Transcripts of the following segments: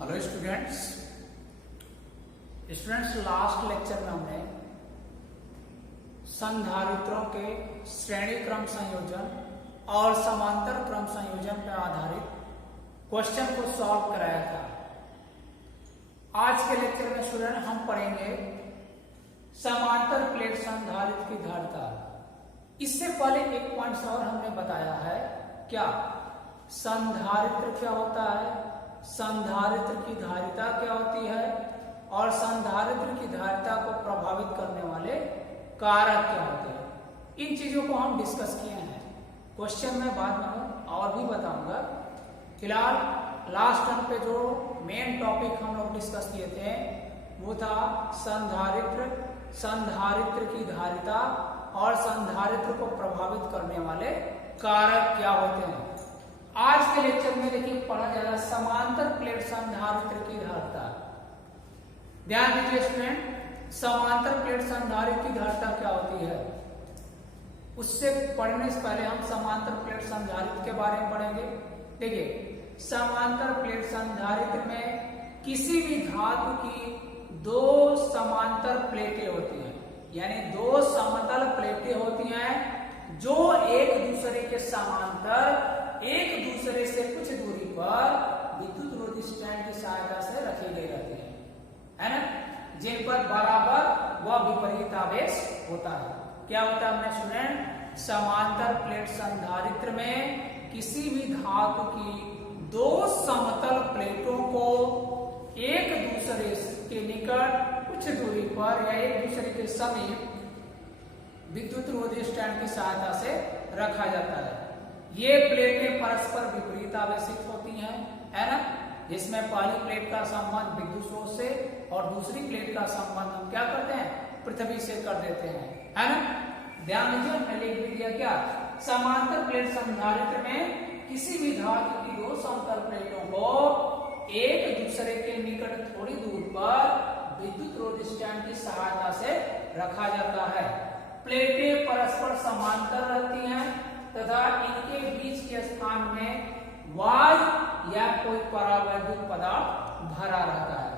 Hello students last lecture में हमने संधारित्रों के श्रेणी क्रम संयोजन और समांतर क्रम संयोजन पर आधारित क्वेश्चन को सॉल्व कराया था। आज के लेक्चर में स्टूडेंट हम पढ़ेंगे समांतर प्लेट संधारित्र की धारिता। इससे पहले एक पॉइंट और हमने बताया है, क्या संधारित्र क्या होता है, संधारित्र की धारिता क्या होती है और संधारित्र की धारिता को प्रभावित करने वाले कारक क्या होते हैं। इन चीजों को हम डिस्कस किए हैं। क्वेश्चन में बाद में और भी बताऊंगा। फिलहाल लास्ट टर्म पे जो मेन टॉपिक हम लोग डिस्कस किए थे वो था संधारित्र की धारिता और संधारित्र को प्रभावित करने वाले कारक क्या होते हैं। आज के लेक्चर में देखिए पढ़ा जाएगा समांतर प्लेट संधारित्र की धारिता। ध्यान दीजिए स्टूडेंट, समांतर प्लेट संधारित्र की धारिता क्या होती है उससे पढ़ने से पहले हम समांतर प्लेट संधारित्र के बारे में पढ़ेंगे। देखिए समांतर प्लेट संधारित्र में किसी भी धातु की दो समांतर प्लेटें होती हैं, यानी दो समतल प्लेटें होती हैं जो एक दूसरे के समांतर एक दूसरे से कुछ दूरी पर विद्युत रोधी स्टैंड की सहायता से रखी गई रहती है ना, जिन पर बराबर व विपरीत आवेश होता है। क्या होता है हमने स्टूडेंट, समांतर प्लेट संधारित्र में किसी भी धातु की दो समतल प्लेटों को एक दूसरे के निकट कुछ दूरी पर या एक दूसरे के समीप विद्युत रोधी स्टैंड की सहायता से रखा जाता है। ये प्लेटें परस्पर विपरीत आवेशित होती हैं, है ना, जिसमें पहली प्लेट का संबंध विद्युत स्रोत से और दूसरी प्लेट का संबंध हम क्या करते हैं, पृथ्वी से कर देते हैं, है ना। ध्यान दीजिए मैंने लिख भी दिया क्या, समांतर प्लेट संधारित्र में किसी भी धातु की दो समतल प्लेटों को एक दूसरे के निकट थोड़ी दूर पर विद्युत रोधी स्टैंड की सहायता से रखा जाता है। प्लेटें परस्पर समांतर रहती हैं तथा इनके बीच के स्थान में वायु या कोई परावैद्युत पदार्थ भरा रहता है।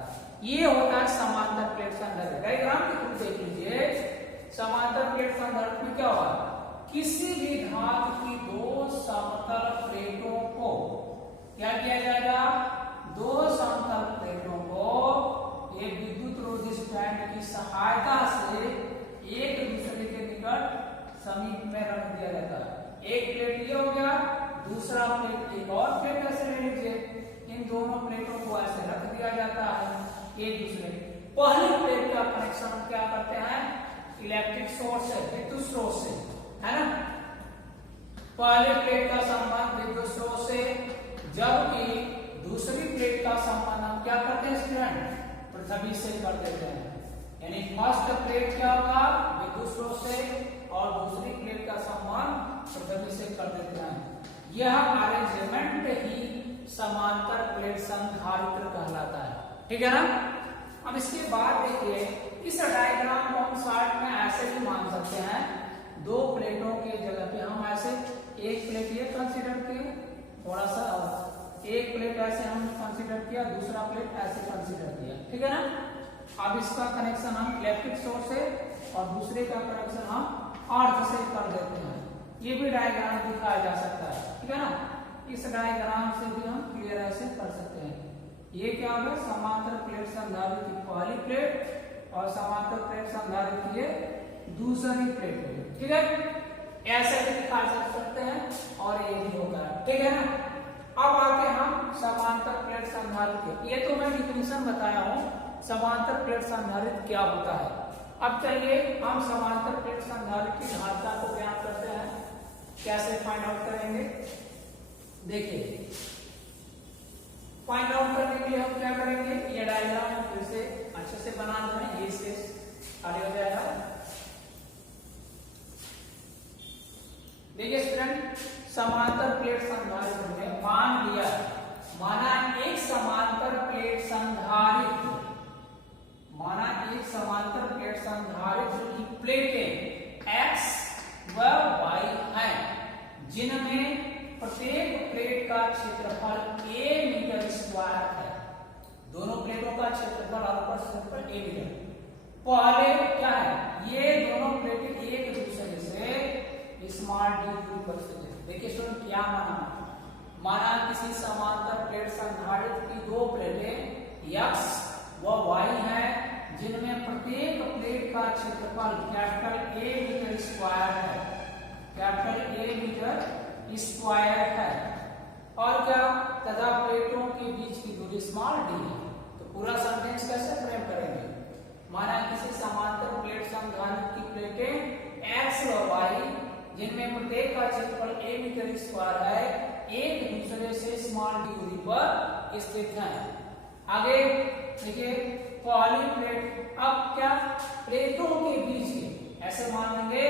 ये होता है समांतर प्लेट संधारित्र। डायग्राम के थ्रू देख लीजिए, समांतर प्लेट संधारित्र में क्या होगा, किसी भी धातु की दो समतल प्लेटों को क्या किया जाएगा, दो समतल प्लेटों को एक विद्युत रोधी स्टैंड की सहायता से एक दूसरे के निकट समीप में रख दिया जाता है। एक प्लेट ये हो गया, दूसरा प्लेट एक और प्लेट ऐसे ले लीजिए, इन दोनों प्लेटों को ऐसे रख दिया जाता है एक दूसरे। पहली प्लेट का कनेक्शन क्या करते हैं, इलेक्ट्रिक सोर्स से, विद्युत स्रोत से, है ना। पहले प्लेट का संबंध विद्युत स्रोत से, जबकि दूसरी प्लेट का संबंध हम क्या करते हैं स्टूडेंट, पृथ्वी से कर देते हैं। यानी फर्स्ट प्लेट क्या होगा, विद्युत स्रोत से, और दूसरी प्लेट का संबंध पृथ्वी से कर देते हैं। यह अरेंजमेंट ही समांतर प्लेट संधारित्र कहलाता है, ठीक है ना। अब इसके बाद देखिए, इस डायग्राम को हम शॉर्ट में ऐसे भी मान सकते हैं, दो प्लेटों के जगह पे हम ऐसे एक प्लेट ये कंसीडर किए, थोड़ा सा एक प्लेट ऐसे हम कंसीडर किया, दूसरा प्लेट ऐसे कंसीडर किया, ठीक है ना। अब इसका कनेक्शन हम इलेक्ट्रिक सोर्स से और दूसरे का कनेक्शन हम अर्थ से कर देते हैं। ये भी डायग्राम दिखाया जा सकता है, ठीक है ना। इस डायग्राम से भी हम क्लियर ऐसे कर सकते हैं। ये क्या होगा, समांतर प्लेट संधारित्र की पहली प्लेट और समांतर प्लेट संधारित्र की दूसरी प्लेट होगी, ठीक है। ऐसे भी दिखा सकते हैं और ये भी होगा, ठीक है ना। अब आके हम समांतर प्लेट संधारित्र, ये तो मैं डिफिनेशन बताया हूं समांतर प्लेट संधारित्र क्या होता है। अब चलिए हम समांतर प्लेट संधारित्र की धारिता को ज्ञात करते हैं, कैसे फाइंड आउट करेंगे। देखिए फाइंड आउट करने के लिए हम क्या करेंगे, ये डायग्राम फिर से अच्छे से बना दें, ये स्पेस खाली हो जाएगा। देखिए स्टूडेंट, समांतर प्लेट संधारित्र में माना एक समांतर प्लेट संधारित्र, माना एक समांतर प्लेट संधारित्र की प्लेटें X व Y हैं, जिनमें प्रत्येक प्लेट का क्षेत्रफल a मीटर स्क्वायर है। दोनों प्लेटों का क्षेत्रफल और ऊपर क्षेत्रफल a मीटर। पहले क्या है, ये दोनों प्लेटें एक दूसरे से स्मॉल d दूरी पर स्थित है। देखिए स्टूडेंट क्या माना किसी समांतर प्लेट संधारित्र की दो प्लेटें x व y हैं, जिनमें प्रत्येक प्लेट का क्षेत्रफल कैपिटल A मीटर स्क्वायर है, कैपिटल A मीटर स्क्वायर है, और क्या, तथा प्लेटों के बीच की दूरी स्मॉल d है। तो पूरा सेंटेंस कैसे फ्रेम करेंगे, माना किसी समांतर प्लेट संधारित्र की प्लेटें x व y, जिनमें प्रत्येक का क्षेत्रफल a मीटर स्क्वायर है, एक दूसरे से स्मॉल d दूरी पर स्थित है। आगे देखिए पहली प्लेट, अब क्या, प्लेटों के बीच के, ऐसे मान लेंगे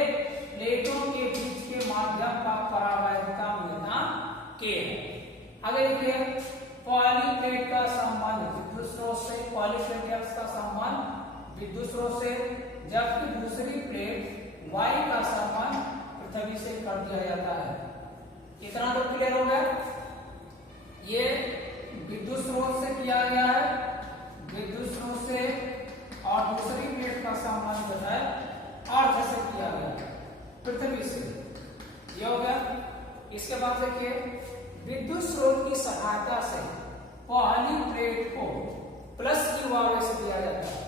प्लेटों के बीच के माध्यम का परावैद्यता k है। आगे देखिए पहली प्लेट का संबंध विद्युत स्रोत से, पहली प्लेट x का संबंध विद्युत स्रोत से, जबकि दूसरी प्लेट y का संबंध पृथ्वी से कर दिया जाता है। इतना तो क्लियर हो गया। ये विद्युत स्रोत से किया गया है, विद्युत स्रोत से, और दूसरी प्लेट का संबंध जो है अर्थ से किया गया, पृथ्वी से। ये हो गया। इसके बाद देखिए विद्युत स्रोत की सहायता से पहली प्लेट को प्लस क्यू आवेश दिया जाता है।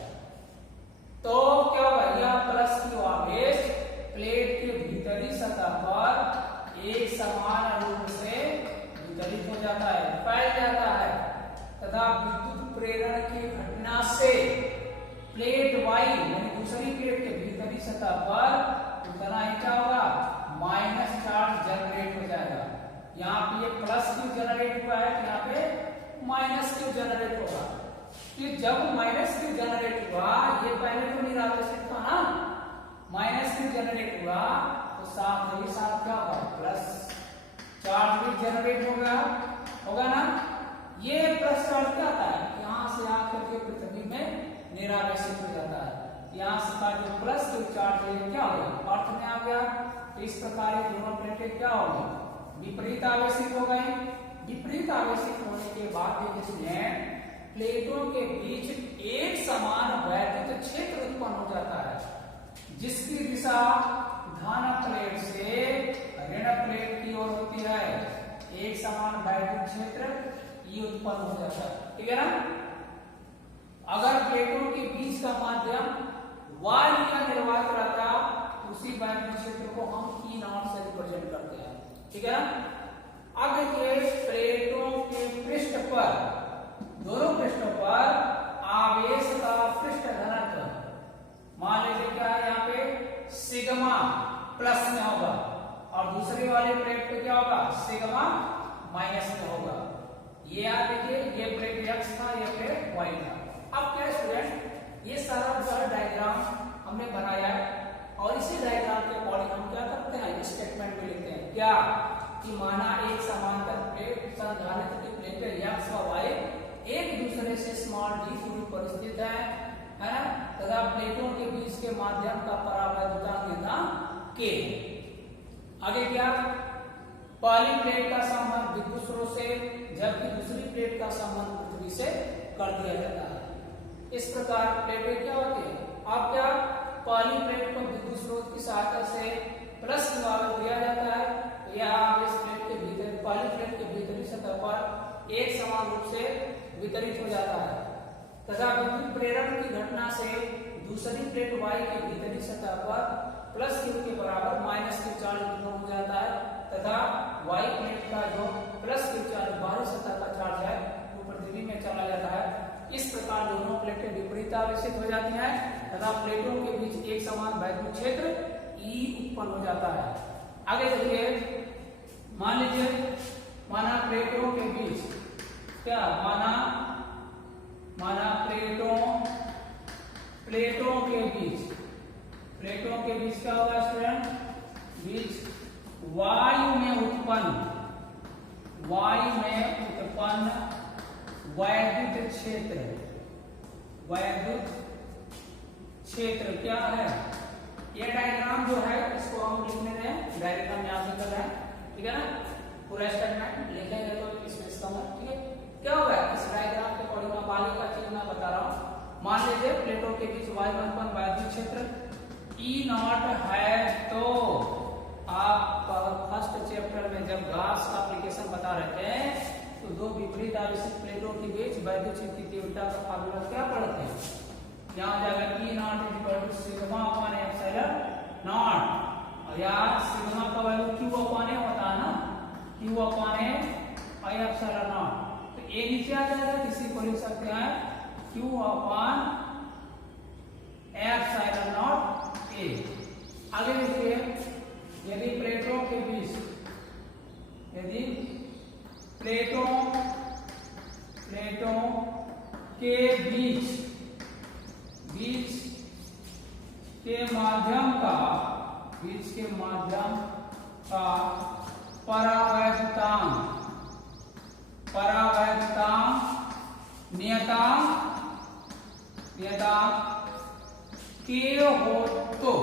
तो क्या होगा, यह प्लस क्यू आवेश प्लेट के भीतरी सतह पर एक समान रूप से वितरित हो जाता है, फैल जाता है, तथा विद्युत प्रेरण की घटना से प्लेट y यानी दूसरी प्लेट के भीतरी सतह पर उतना ही क्या होगा, माइनस चार्ज जनरेट हो जाएगा। यहाँ पे ये प्लस क्यू जनरेट हुआ है, यहाँ पे माइनस क्यू जनरेट होगा। कि जब माइनस क्यू जनरेट हुआ, ये पहले तो निरावेशित था ना, माइनस क्यू जनरेट हुआ तो साथ ही साथ क्या होगा, प्लस चार्ज भी जनरेट होगा ना। ये प्लस चार्ज क्या आता है, यहाँ से आकर के पृथ्वी में निरावेशित हो जाता है। यहाँ से का जो प्लस क्यू चार्ज है क्या हो गया, अर्थ में आ गया। तो इस प्रकार ये दोनों प्लेटें क्या हो गई, विपरीत आवेशित हो गए। विपरीत आवेशित होने के बाद इसमें प्लेटों के बीच एक समान वैद्युत क्षेत्र उत्पन्न हो जाता है, जिसकी दिशा धन प्लेट से ऋण प्लेट की ओर होती है। एक समान वैद्युत क्षेत्र ये उत्पन्न हो जाता है, ठीक है ना। अगर प्लेटों के बीच का माध्यम y का निर्वात रहता, उसी वैद्युत क्षेत्र को हम E नॉट से रिप्रेजेंट करते हैं, ठीक है ना। अब देखिए प्लेटों के पृष्ठ पर, दोनों पृष्ठों पर आवेश का पृष्ठ घनत्व मान लीजिए क्या है, यहाँ पे सिग्मा प्लस में होगा, और दूसरी वाली प्लेट पे क्या होगा, सिग्मा माइनस में होगा। ये याद देखिए, ये प्लेट x था, ये प्लेट y था। अब क्या स्टूडेंट, ये सारा जो है डायग्राम हमने बनाया है, और इसी डायग्राम के अकॉर्डिंग हम क्या करते हैं, स्टेटमेंट में लिखते हैं क्या, कि माना एक समांतर प्लेट संधारित्र की प्लेटें x व y एक दूसरे से स्मॉल d दूरी पर स्थित है ना, तथा प्लेटों के बीच के माध्यम का परावैद्युता k। आगे क्या, पहली प्लेट का संबंध विद्युत स्रोत से, जबकि दूसरी प्लेट का संबंध पृथ्वी से कर दिया जाता है। इस प्रकार प्लेटें क्या होती है, अब क्या, पहली प्लेट को विद्युत स्रोत की सहायता से प्लस क्यू आवेश दिया जाता है, तो यह आवेश प्लेट के भीतर, पहली प्लेट के भीतरी सतह पर एक समान रूप से वितरित हो जाता है, तथा विद्युत प्रेरण की घटना से दूसरी प्लेट y के भीतरी सतह पर प्लस क्यू के बराबर माइनस क्यू चार्ज उत्पन्न हो जाता है, तथा y प्लेट का जो प्लस क्यू चार्ज बाहरी सतह का चार्ज है वो पृथ्वी में चला जाता है। इस प्रकार दोनों प्लेटें विपरीत आवेशित हो जाती हैं, तथा प्लेटों के बीच एक समान वैद्युत क्षेत्र E उत्पन्न हो जाता है। आगे देखिए, मान लीजिए माना प्लेटों के बीच क्या, माना प्लेटों के बीच क्या होगा स्टूडेंट, बीच वायु में उत्पन्न वैद्युत क्षेत्र क्या है। ये डायग्राम जो है इसको हम लिखने में डायग्राम यहां से कर रहे हैं, ठीक है ना। पूरा स्टेटमेंट लिखेंगे तो इसमें इसका ठीक है क्या होगा, इस डायग्राम के अकॉर्डिंग आगे का चीज मैं बता रहा हूँ। मान लीजिए प्लेटों के बीच वायुमंडल वैद्युत क्षेत्र E0 है, तो आप फर्स्ट चैप्टर में जब गाउस का एप्लीकेशन बता रहे थे तो दो विपरीत आवेशित प्लेटों के बीच वैद्युत क्षेत्र की तीव्रता का फार्मूला क्या पढ़ते हैं? यहाँ जाएगा E0 sigma upon epsilon not, और यहाँ सिग्मा का वैल्यू Q अपॉन ए होता है ना, Q upon A epsilon not. तो ए नीचे आ जाएगा, किसी को लिख सकते हैं Q upon epsilon not a. आगे देखिए, यदि प्लेटों के बीच के माध्यम का परावैद्युतांक नियतांक के हो तो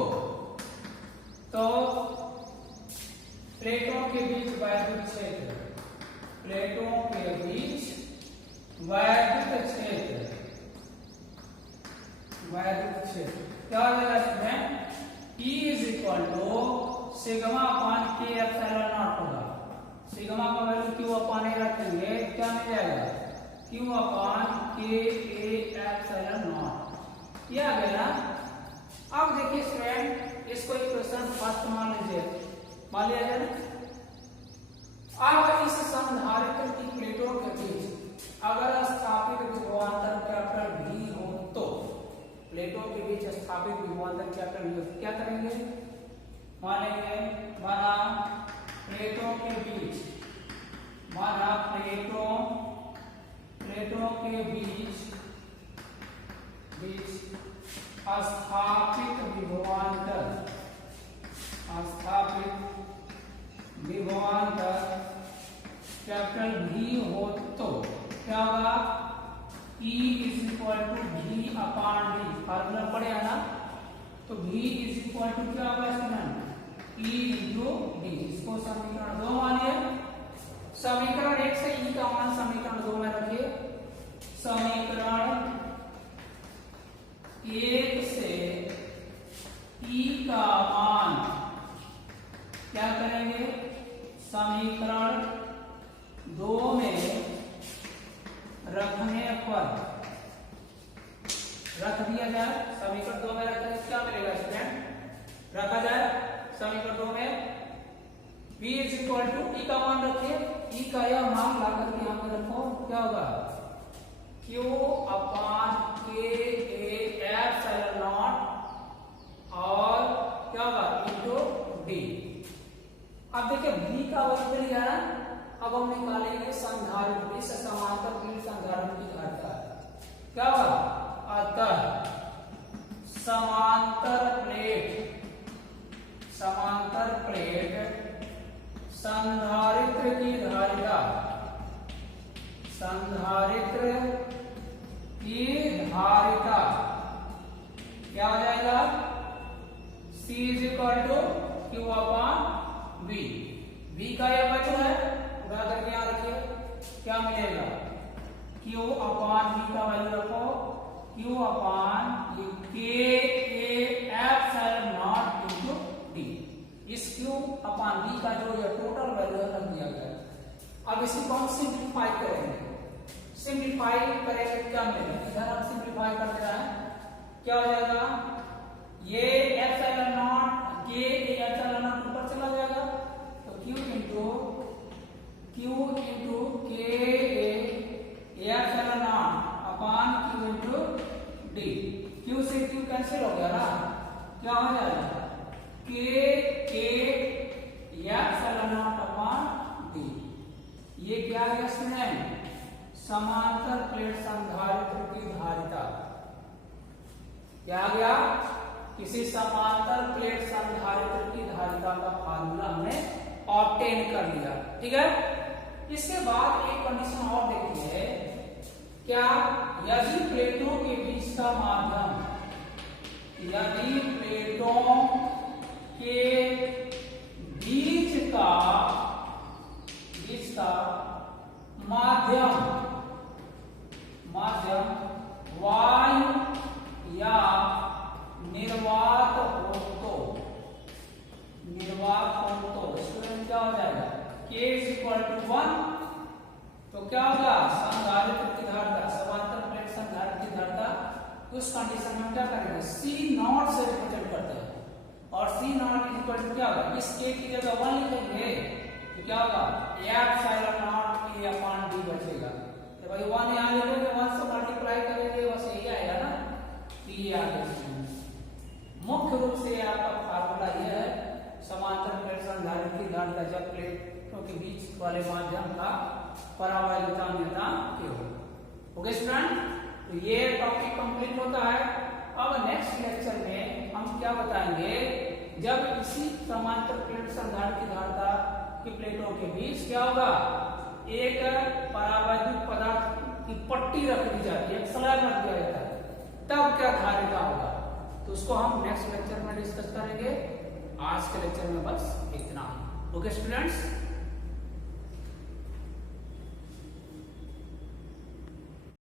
प्लेटों के बीच वैद्युत क्षेत्र क्या हो जाएगा इसमें? E is equal to sigma upon K epsilon naught होगा। सिग्मा का वैल्यू Q अपॉन ए रखेंगे, क्या मिल जाएगा? Q upon K epsilon naught. ये आ गया ना। अब देखिए स्टूडेंट, इसको इक्वेशन फर्स्ट मान लिया जाए। अब इस संधारित्र की प्लेटों के बीच अगर स्थापित विभवांतर कैपिटल V हो तो प्लेटों के बीच स्थापित विभवांतर कैपिटल V हो, क्या करेंगे? मानेंगे माना प्लेटों के बीच स्थापित विभवांतर कैपिटल V हो तो क्या होगा? E is equal to V upon D। Formula पढ़े ना, तो V इज इक्वल टू क्या होगा स्टूडेंट? E into D। इसको समीकरण 2 मानिए। समीकरण 1 से E का मान समीकरण 2 में रखिए। समीकरण 1 से E का मान क्या करेंगे? समीकरण 2 में रखने पर रख दिया जाए। समीकरण 2 में रखने क्या मिलेगा स्टूडेंट? रखा जाए समीकरण 2 में V is equal to E का मान रखिए। E का यह मान ला करके यहाँ पे रखो, क्या होगा? Q upon K epsilon not और क्या होगा? Into D। अब देखिए V का वैल्यू मिल गया ना। अब हम निकालेंगे संधारित्र, इस समांतर प्लेट संधारित्र की धारिता क्या होगा? अतः समांतर प्लेट संधारित्र की धारिता क्या हो जाएगा? C is equal to Q upon V। V का यह वैल्यू है, उठा करके यहाँ रखिए, क्या मिलेगा? Q अपॉन V का वैल्यू रखो, Q upon K epsilon not into D। इस Q अपॉन V का जो ये टोटल वैल्यू रख दिया गया। अब इसी को हम सिंप्लीफाई करेंगे। सिंप्लीफाई करेंगे क्या मिलेगा? इधर हम सिंप्लीफाई कर दे रहे हैं, क्या हो जाएगा? ये एप्सिलॉन नॉट के एप्सिलॉन नॉट ऊपर चला जाएगा, तो Q इंटू के epsilon not upon Q into D। Q से Q कैंसिल हो गया ना, क्या हो जाएगा? के एप्सिलॉन नॉट अपॉन D। ये क्या है स्टूडेंट? समांतर प्लेट संधारित्र की धारिता। क्या आ गया? किसी समांतर प्लेट संधारित्र की धारिता का फार्मूला हमने ऑब्टेन कर लिया। ठीक है, इसके बाद एक कंडीशन और देखिए, क्या यदि प्लेटों के बीच का माध्यम, यदि प्लेटों के बीच का माध्यम वायु या निर्वात हो तो स्टूडेंट क्या हो जाएगा, K = 1, तो क्या होगा, संधारित्र की धारिता, समांतर प्लेट संधारित्र की धारिता, उस कंडीशन में हम क्या करेंगे, C0 से रिप्रेजेंट करते हैं, और C0 क्या होगा, इस K की जगह 1 लिखेंगे तो क्या होगा, ε0 बचेगा। तो भाई 1 यहाँ लिखोगे, 1 से मल्टीप्लाई करेंगे, बस यही आएगा ना, तो ये आ गया। मुख्य रूप से आपका फार्मूला यह है, समांतर प्लेट संधारित्र की धारिता जब प्लेटों के बीच वाले माध्यम का परावैद्युता के हो। ओके स्टूडेंट, तो ये टॉपिक कंप्लीट होता है। अब नेक्स्ट लेक्चर में हम क्या बताएंगे, जब इसी समांतर प्लेट संधारित्र की धारिता की प्लेटों के बीच क्या होगा, एक परावैद्युत पदार्थ की पट्टी रख दी जाती है, एक स्लैब रख दिया जाता है, तब क्या धारिता होगा, तो उसको हम नेक्स्ट लेक्चर में डिस्कस करेंगे। आज के लेक्चर में बस इतना। Okay students.